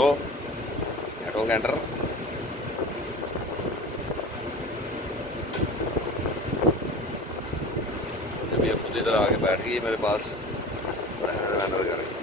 तो ऑटो के अंडर जब ये खुद इधर आके बैठ गई मेरे पास रहने कर